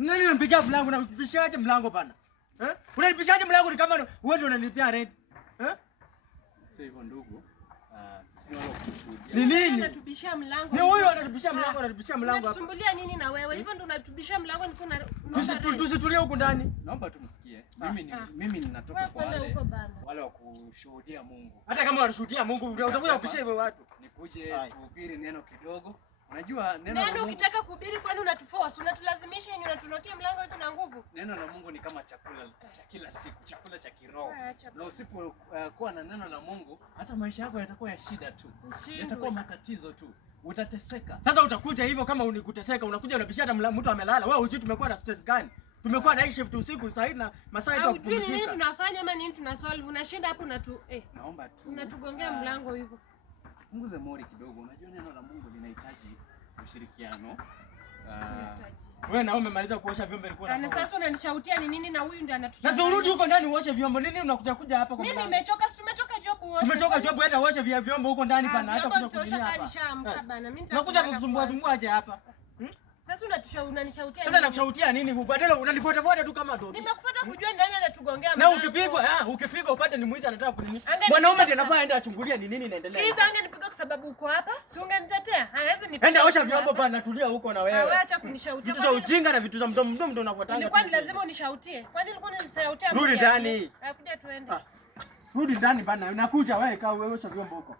Nani ananipigia mlango? Unanipishaje mlango bana? Unanipishaje mlango ni kama wewe ndio unanipia rent? Sio hivyo ndugu. Sisi wao kutudia. Ni nini? Anatubishia mlango. Ni huyu anatubishia mlango, anatubishia mlango hapa. Unasumbulia nini na wewe? Hivyo ndio unatubishia mlango niko na. Tusitulie huko ndani. Naomba tumsikie. Mimi ninatoka kwa wale wa kushuhudia Mungu. Hata kama wanashuhudia Mungu, utakuja kubishia hivyo watu. Nikuje kuhubiri neno kidogo. Unajua neno la Mungu. Ukitaka kuhubiri kwani unatuforce, unatulazimisha yenyewe unatunokia mlango wetu na nguvu. Neno la Mungu ni kama chakula cha kila siku, chakula cha kiroho. Na usipokuwa na neno la Mungu, hata maisha yako yatakuwa ya shida tu. Yatakuwa matatizo tu. Utateseka. Sasa utakuja hivyo kama unikuteseka, unakuja unabishia hata mtu amelala. Wewe hujui tumekuwa na stress gani? Tumekuwa na shift usiku saa hii na masaa ya kupumzika. Nini tunafanya ama nini tunasolve? Unashinda hapo naomba tu. Unatugongea mlango hivyo. Punguze mori kidogo. Unajua neno la Mungu linahitaji ushirikiano. Wewe na umemaliza kuosha vyombo ilikuwa na sasa unanishautia ni nini na huyu ndiye anatuchanganya. Sasa urudi huko ndani uoshe vyombo. Nini unakuja hapa kwa mimi nimechoka, tumetoka job wote. Tumetoka job, hata uoshe vyombo huko ndani bana, hata kuja kujinia hapa. Nishaamka bana. Mimi unakuja kusumbua aje hapa? Sasa unanishautia. Sasa nakushautia nini? Badala unanifuata tu kama dodo. Nimekufuata kujua nani anatugongea mlango. Na ukipigwa upate ni mwizi anataka kunini? Mwanaume ndiye anafaa aende achungulie ni nini inaendelea. Sikiza, angenipiga kwa sababu uko hapa. Si ungenitetea? Hawezi nipiga. Enda osha vyombo bana, tulia huko na wewe. Acha kunishautia. Vitu za ujinga na vitu za mdomo ndio unafuatanga. Ilikuwa ni lazima unishautie. Kwani ilikuwa unishautia? Rudi ndani. Kuja tuende. Rudi ndani bana. Unakuja wewe, kaa wewe osha vyombo huko.